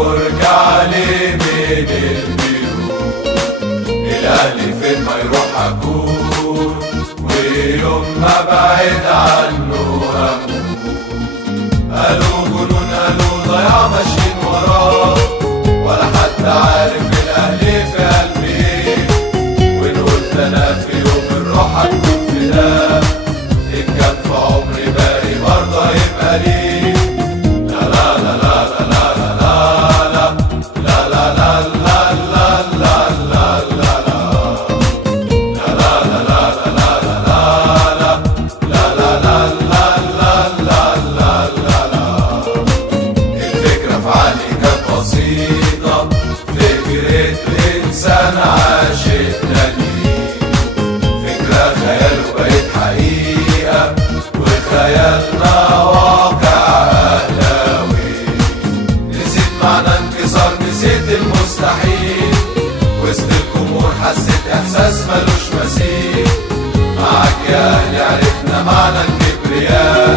برج عليه من البيوت. الأهلي فين ما يروح أكون، ويوم ما بعد عنه هموت. قالوا جنون قالوا ضياع ماشيين وراه، ولا حد عارف الأهلي في قلبي ايه. وإن قلت أنا في يوم الروح هتكون فداه، إن كان في عمري باقي برضه هيبقى ليه. لا لا لا لا لا لا لا لا لا لا لا لا لا لا لا إنسان عاشق ناديه، فكرة خياله بقت حقيقة، وخيالنا واقع أهلاوي. نسيت معنى انكسار، نسيت المستحيل، وسط الجمهور حسيت إحساس ملوش مثيل. معاك يا أهلي عرفنا معنى الكبرياء.